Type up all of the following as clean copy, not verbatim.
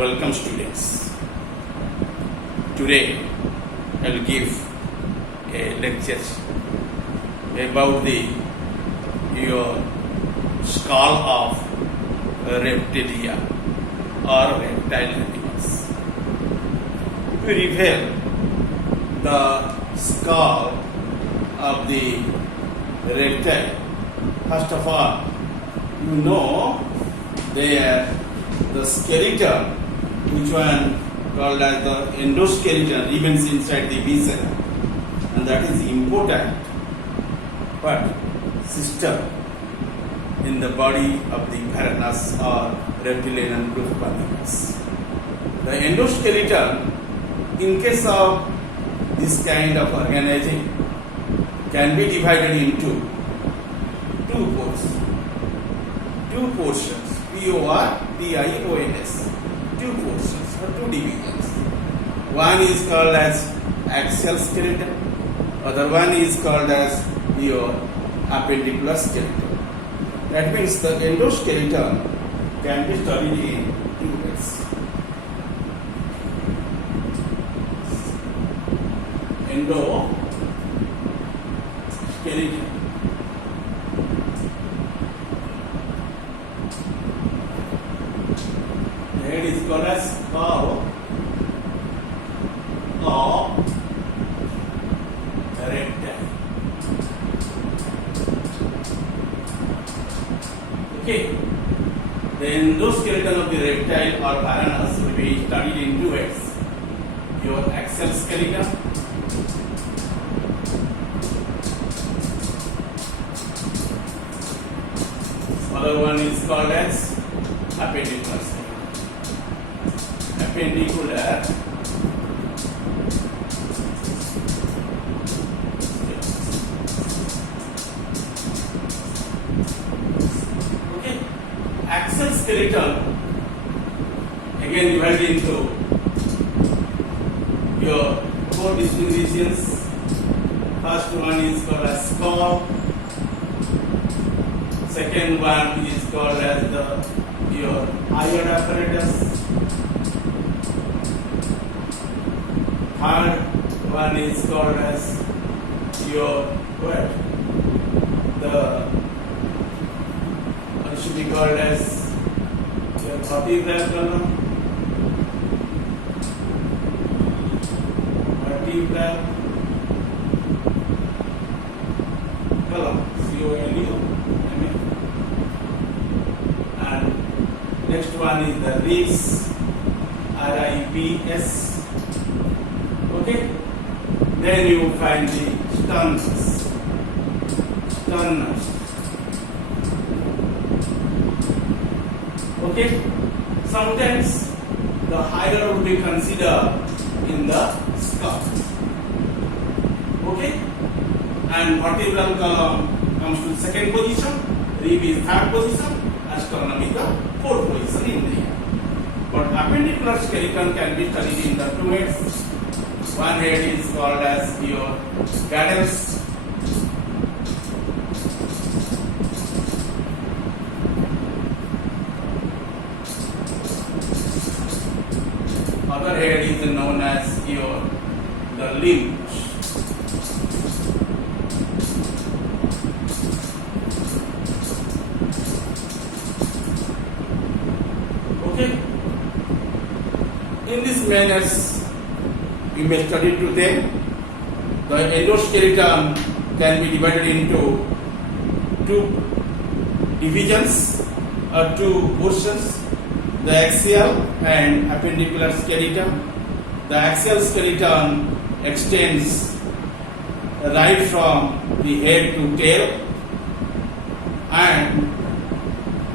Welcome students. Today I will give a lecture about your skull of reptilia or reptile animals. To reveal the skull of the reptile, first of all, you know the skeleton, which one called as the endoskeleton, remains inside the viscera, and that is important but system in the body of the piranhas or reptilian group of animals. The endoskeleton, in case of this kind of organism, can be divided into two portions, P-O-R-T-I-O-N-S, two portions or two divisions. One is called as axial skeleton, other one is called as your appendicular skeleton. That means the endoskeleton can be studied in two ways. Endoskeleton. The head is called as skull of reptile. Okay. The endoskeleton of the reptile or piranhas will be studied in two ways. Your axial skeleton other one is called as appendicular skeleton. Appendicular okay. Axial skeleton again divided into your four distinct regions. First one is called as skull. Second one is called as your hyoid apparatus. Third one is called as your what? What should be called as your vertebral column. Vertebral column. C-O-L-U. Next one is the ribs, R-I-B-S. Okay. Then you find the sternus. Okay. Sometimes the hyoid will be considered in the skull. Okay. And vertebral column comes to second position, rib is third position, and sternum is the fourth position in there. But appendicular skeleton can be studied in the two ways. One head is called as your cadence. Other head is known as the limbs. In this manner, we may study today. The endoskeleton can be divided into two divisions or two portions, the axial and appendicular skeleton. The axial skeleton extends right from the head to tail and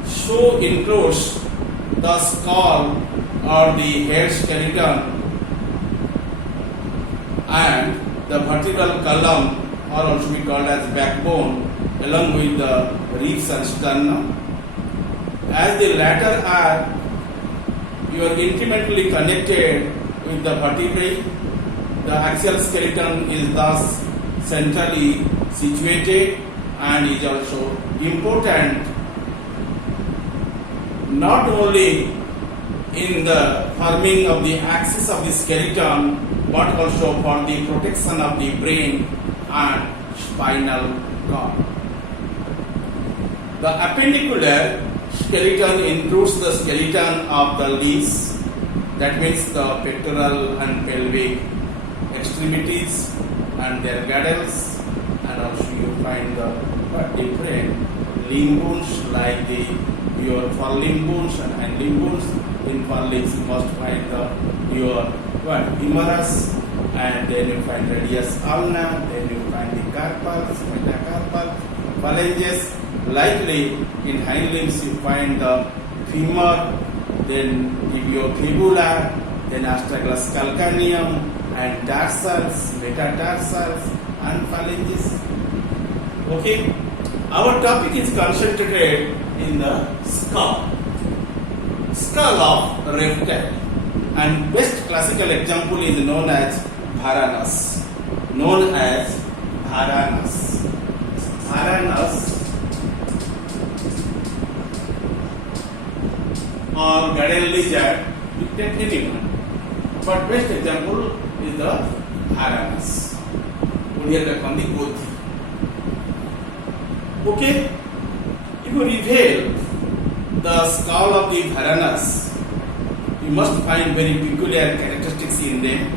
so includes the skull or the head skeleton and the vertebral column, or also be called as backbone, along with the ribs and sternum. As the latter are intimately connected with the vertebrae, the axial skeleton is thus centrally situated and is also important not only in the forming of the axis of the skeleton, but also for the protection of the brain and spinal cord. The appendicular skeleton includes the skeleton of the leaves, that means the pectoral and pelvic extremities and their girdles, and also you find the different limb bones like your forelimb bones and hind limb bones. In forelimbs you must find your humerus, and then you find radius ulna, then you find the carpals, metacarpal, phalanges. Likely in hind limbs you find the femur, then your fibula, then astragalus calcaneum, and tarsals, metatarsals, and phalanges. Okay, our topic is concentrated in the skull of reptile, and best classical example is known as Varanus. Varanus or Gadel lizard, you take anyone, but best example is the Varanus. Okay, if you reveal the skull of the Varanus, you must find very peculiar characteristics in them,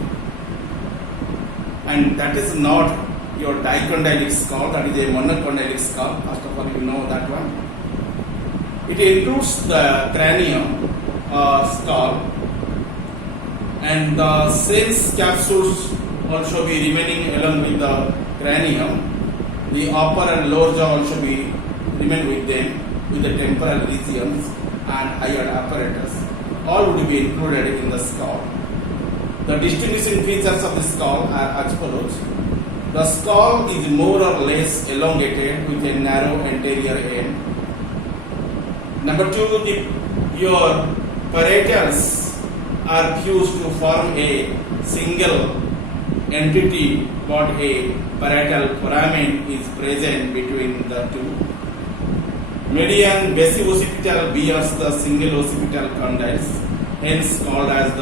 and that is not your dicondylic skull, that is a monocondylic skull. First of all, you know that one. It includes the cranium skull, and the sense capsules also be remaining along with the cranium. The upper and lower jaw also be remain with them, with the temporal regions and higher apparatus. All would be included in the skull. The distinguishing features of the skull are as follows. The skull is more or less elongated with a narrow anterior end. Number two, your parietals are fused to form a single entity, but a parietal foramen is present between the two. Median basioccipital bears the single occipital condyles, hence called as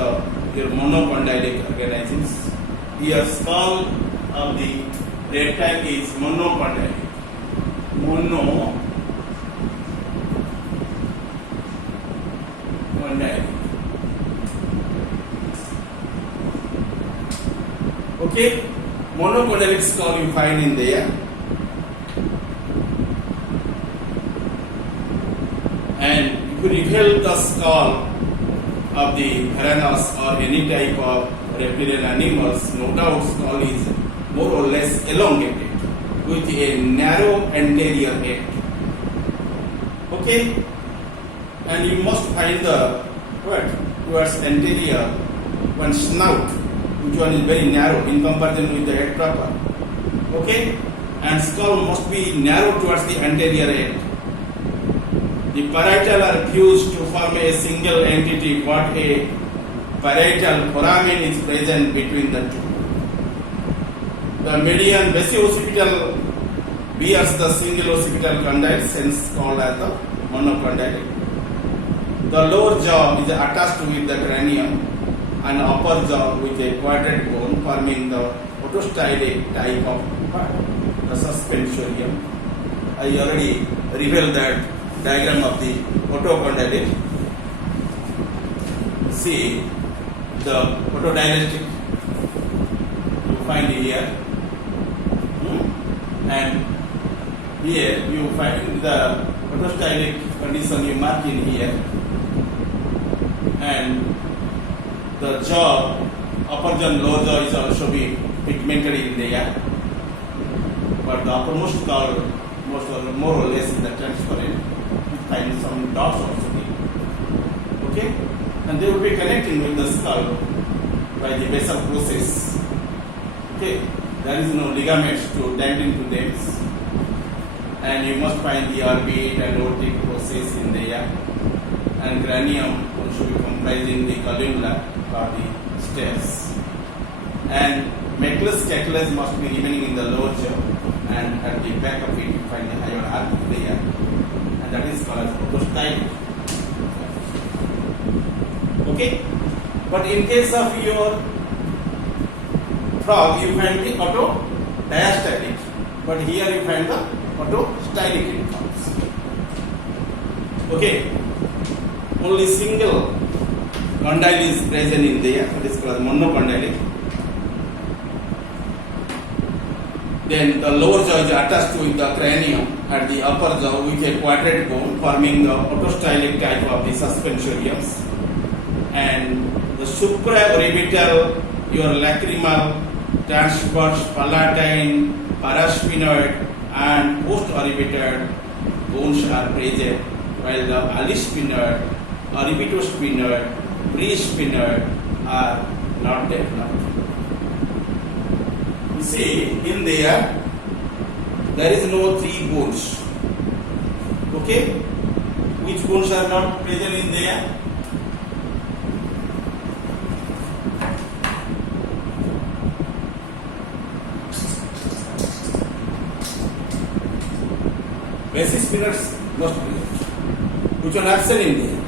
your monocondylic organisms. Here skull of the reptile is monocondylic. Okay, monocondylic skull you find in there. And if you reveal the skull of the Varanus or any type of reptilian animals, no doubt skull is more or less elongated with a narrow anterior head. Okay, and you must find the towards anterior one snout, which one is very narrow in comparison with the head proper. Okay, and skull must be narrow towards the anterior head. The parietal are fused to form a single entity, but a parietal foramen is present between the two. The median basioccipital bears the single occipital condyles, hence called as the monocondylic. The lower jaw is attached with the cranium, and upper jaw with a quadrant bone, forming the otostylic type of the suspensorium. I already revealed that diagram of the otocondylic. See the otodynastic you find here, and here you find the otostylic condition you mark in here, and the jaw, upper jaw and lower jaw is also be pigmented in there, but the uppermost jaw more or less in the transparent. Find some dots also there. Okay, and they will be connecting with the skull by the basal process. Okay, there is no ligaments to dent into them, and you must find the orbit and aortic process in there, and cranium also be comprising the columella or the stairs, and macula scapularis must be remaining in the lower jaw, and at the back of it you find the higher arc there, and that is called as otostylic. Okay, but in case of your frog, you find the auto-diastylic, but here you find the auto-stylic in frogs. Okay, only single condyle is present in there, that is called monocondylic. Then the lower jaw is attached with the cranium at the upper jaw with a quadrate bone forming the autostylic type of the suspensoriums. And the supraorbital, your lacrimal, transverse, palatine, parasphenoid and postorbital bones are present, while the alisphenoid, orbitosphenoid, presphenoid are not developed. You see, in there is no three bones. Okay? Which bones are not present in there? Basis spinors not present. Which one absent in there?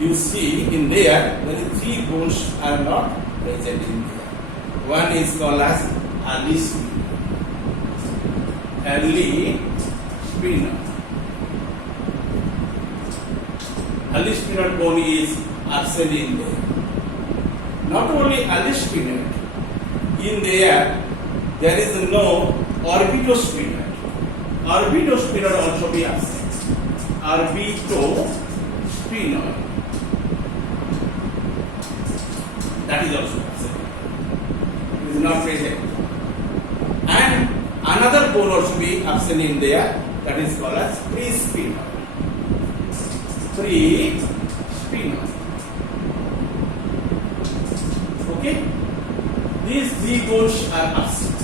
You see, in there is three bones are not present in there. One is called as alisphenoid. Alisphenoid bone is absent in there. Not only alisphenoid, in there is no orbitosphenoid. Orbitosphenoid also be absent. Orbitosphenoid. That is also absent. It is not present. And another bone also be absent in there, that is called as presphenoid. Presphenoid. Okay? These three bones are absent.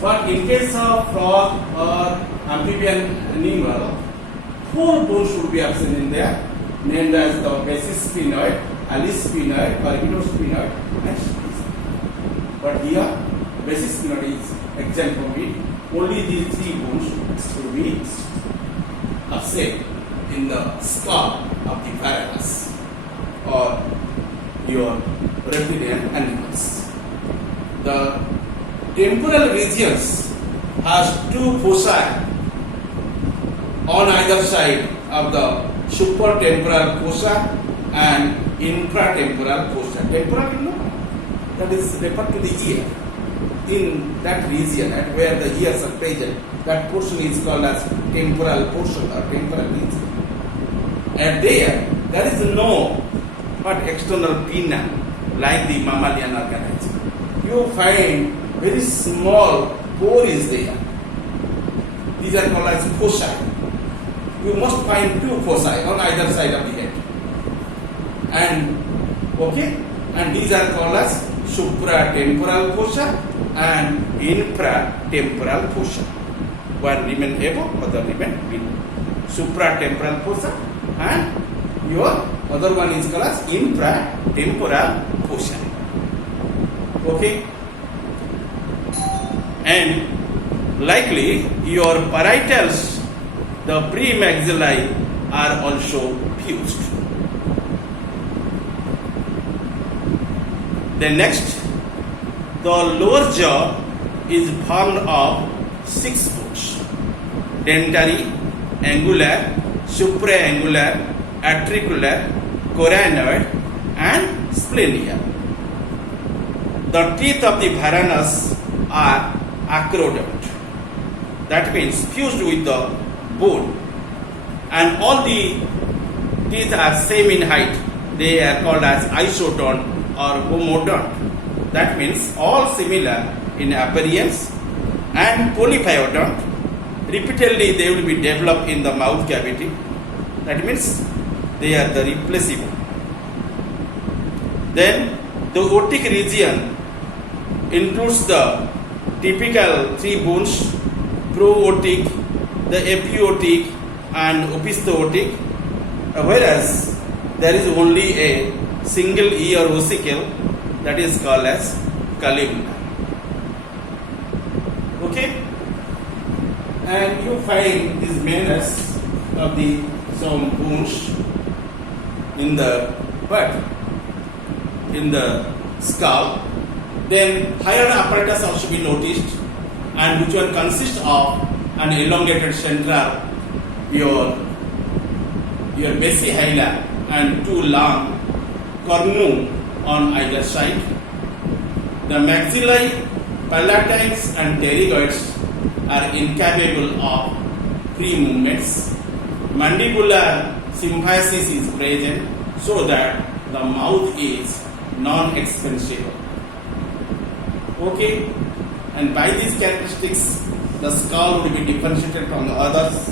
But in case of frog or amphibian animal, four bones should be absent in there, named as the basis sphenoid, alisphenoid, orbitosphenoid, and sphenoid. But here, basis sphenoid is exempt from it. Only these three bones should be absent in the skull of the varanus or your reptilian animals. The temporal regions has two foci on either side of the supratemporal fossa and infratemporal fossa. Temporal, you know, that is referred to the ear. In that region, at where the ears are present, that portion is called as temporal portion or temporal region. And there is no external pinna like the mammalian organism. You find very small pore is there. These are called as foci. You must find two foci on either side of the head. And these are called as supratemporal fossa and infratemporal fossa. One remain above, other remain below. Supratemporal fossa and your other one is called as infratemporal fossa. Okay? And likely your parietals, the premaxilli, are also fused. Then next, the lower jaw is formed of 6 bones: dentary, angular, supraangular, atricular, coronoid, and splenial. The teeth of the varanus are acrodont. That means fused with the bone. And all the teeth are same in height. They are called as isodont or homodont. That means all similar in appearance and polyphyodont. Repeatedly they will be developed in the mouth cavity. That means they are the replaceable. Then the otic region includes the typical 3 bones: prootic, the epiotic, and opisthotic, whereas there is only a single ear ossicle, that is called as columna. Okay? And you find this manus of the some bones in the what? In the skull. Then higher apparatus also be noticed, and which one consists of an elongated central, your basihyla and two long cornu on either side. The maxillae, palatines and pterygoids are incapable of free movements. Mandibular symphysis is present so that the mouth is non-expansible. Okay, and by these characteristics, the skull will be differentiated from the others.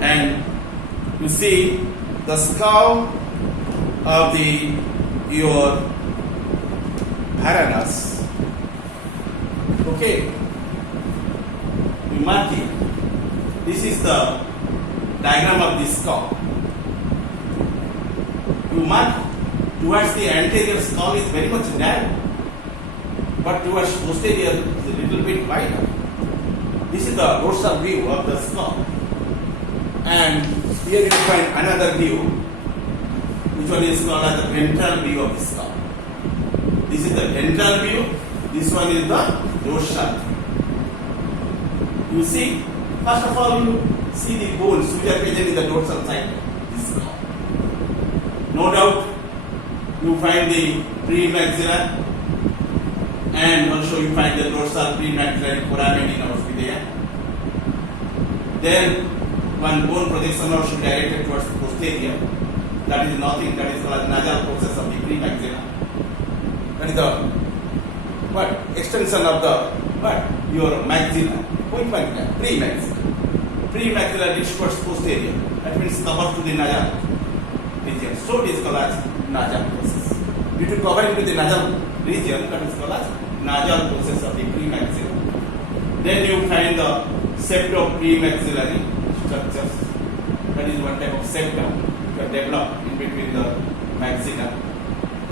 And you see, the skull of your Varanus. Okay, you mark it. This is the diagram of the skull. You mark towards the anterior skull is very much narrow, but towards posterior is a little bit wider. This is the dorsal view of the skull. And here you find another view, which one is called as the ventral view of the skull. This is the ventral view, this one is the dorsal view. You see, first of all, you see the bones which are present in the dorsal side of the skull. No doubt, you find the premaxilla, and also you find the dorsal premaxillary foramen in our there. Then one bone projection also directed towards the posterior. That is nothing, that is called nasal process of the premaxilla. That is the what? Extension of the what? Your maxilla. Which maxilla? Premaxilla. Premaxilla reaches towards posterior. That means covers to the nasal region. So it is called as nasal process. Due to covering with the nasal region, that is called as nasal process of the premaxilla. Then you find the septopremaxillary structures. That is one type of septum that develop in between the maxilla.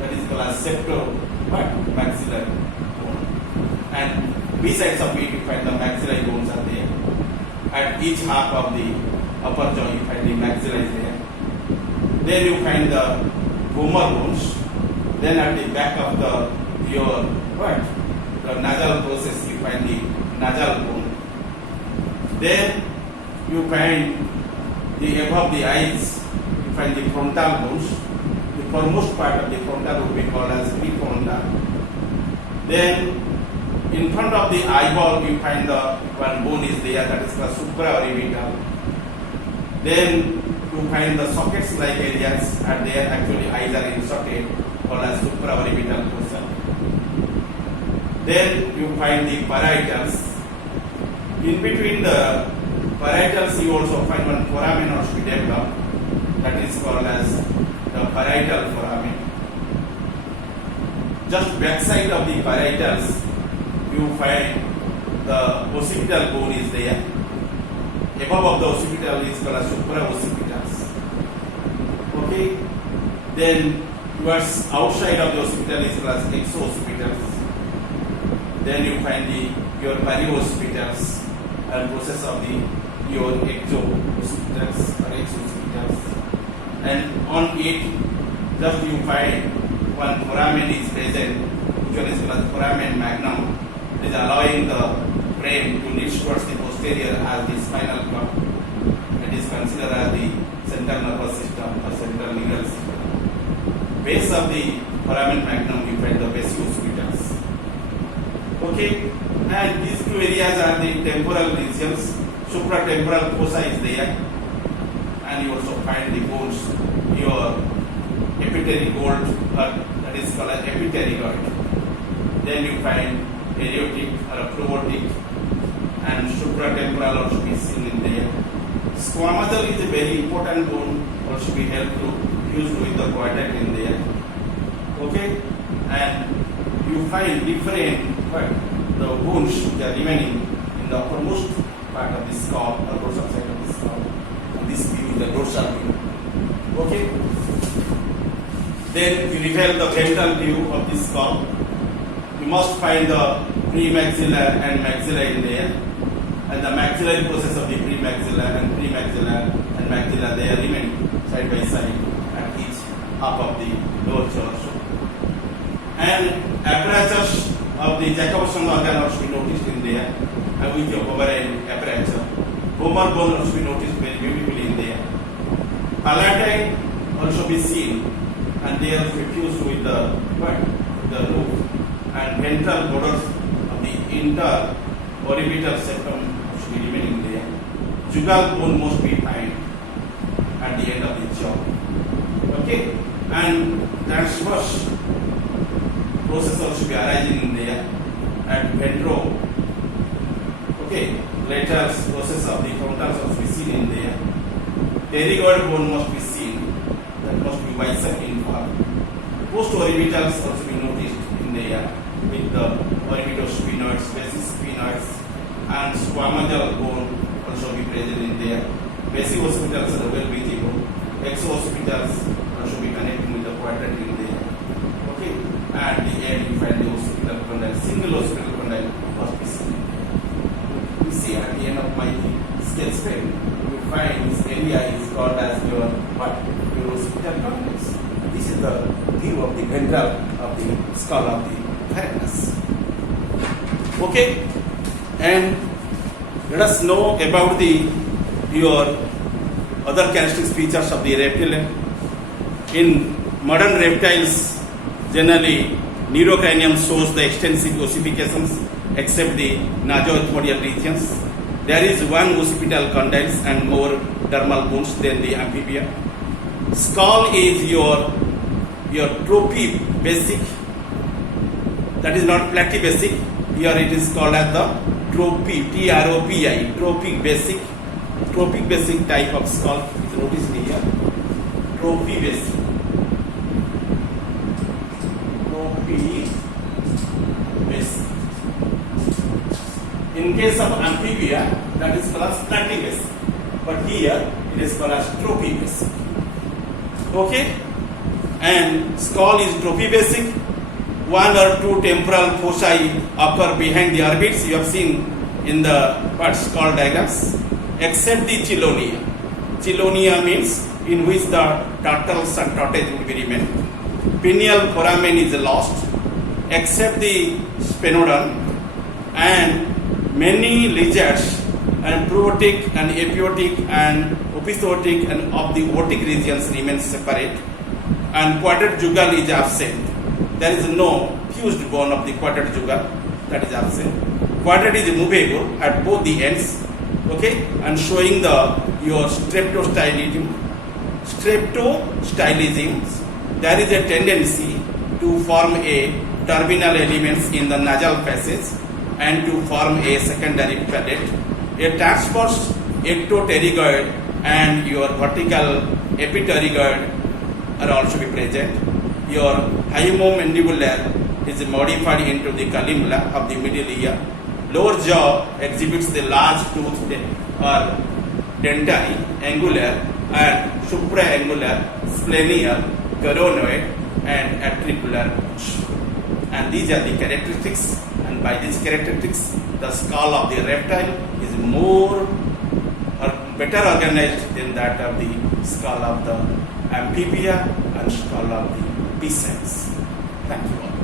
That is called as septomaxillary bone. And besides of it, you find the maxillary bones are there. At each half of the upper jaw, you find the maxilla is there. Then you find the vomer bones. Then at the back of the nasal process, you find the nasal bone. Then you find the above the eyes, you find the frontal bones. The foremost part of the frontal would be called as prefrontal. Then in front of the eyeball, you find the one bone is there, that is called supraorbital. Then you find the sockets-like areas are there. Actually, eyes are inserted, called as supraorbital fossa. Then you find the parietals. In between the parietals, you also find one foramen also developed, that is called as the parietal foramen. Just backside of the parietals, you find the occipital bone is there. Above of the occipital is called as supraoccipitals. Okay. Then towards outside of the occipital is called as exoccipitals. Then you find your perioccipitals and process of your exoccipitals or exoccipitals. And on it, just you find one foramen is present, which one is called as foramen magnum. It is allowing the brain to reach towards the posterior as the spinal cord. It is considered as the central nervous system or central neural system. Base of the foramen magnum, you find the basioccipitals. Okay, and these two areas are the temporal regions. Supratemporal fossa is there, and you also find the bones, your epipterygoid, that is called as epipterygoid. Then you find aortic or provotic, and supratemporal also be seen in there. Squamosal is a very important bone, also be helped to use with the quadrant in there. Okay, and you find different the bones which are remaining in the uppermost part of the skull or dorsal side of the skull. And this view is the dorsal view. Okay. Then you reveal the ventral view of the skull. You must find the premaxilla and maxilla in there, and the maxillary process of the premaxilla and maxilla they are remaining side by side, up of the lower jaw also. And apparatus of the Jacobson organ also be noticed in there, and with your bovine apparatus. Vomer bone also be noticed very beautifully in there. Palatine also be seen, and they are fused with the roof. And ventral borders of the interorbital septum should be remaining there. Jugal bone must be found at the end of the jaw. Okay, and transverse process also be arising in there at ventro. Okay, lateral process of the frontals also be seen in there. Pterygoid bone must be seen, that must be bicep in form. Post-orbitals also be noticed in there with the orbitosphenoids, basisphenoids, and squamosal bone also be present in there. Basic hospitals are well visible. Exo-hospitals also be connected with the quadrant in there. Okay, and the end you find the occipital condyle, single occipital condyle must be seen. You see at the end of my sketch pen, you find this area is called as your occipital condyles. This is the view of the ventral of the skull of the thymus. Okay, and let us know about your other characteristic features of the reptilian. In modern reptiles, generally neurocranium shows the extensive ossifications except the nasoethmoidal regions. There is one occipital condyles and more dermal bones than the amphibia. Skull is your trophy basic, that is not platybasic. Here it is called as the trophy, T-R-O-P-I, trophic basic type of skull is noticed here. Trophy basic. In case of amphibia, that is called as platybasic, but here it is called as trophy basic. Okay, and skull is trophy basic. One or two temporal foci occur behind the orbits. You have seen in the skull diagrams, except the chelonia. Chelonia means in which the turtles and tortoise will be remain. Pineal foramen is lost, except the sphenoidon, and many lizards and protic and epiotic and epizootic and of the otic regions remain separate, and quadrate jugal is absent. There is no fused bone of the quadrate jugal, that is absent. Quadrate is movable at both the ends, okay, and showing your streptostylism. There is a tendency to form a terminal elements in the nasal passage and to form a secondary palate. A transverse ectopterygoid and your vertical epipterygoid are also be present. Your hyomomandibular is modified into the columella of the middle ear. Lower jaw exhibits the large tooth or dentary, angular and supraangular, splenial, coronoid and atricular. And these are the characteristics, and by these characteristics the skull of the reptile is more or better organized than that of the skull of the amphibia and skull of the pisces. Thank you all.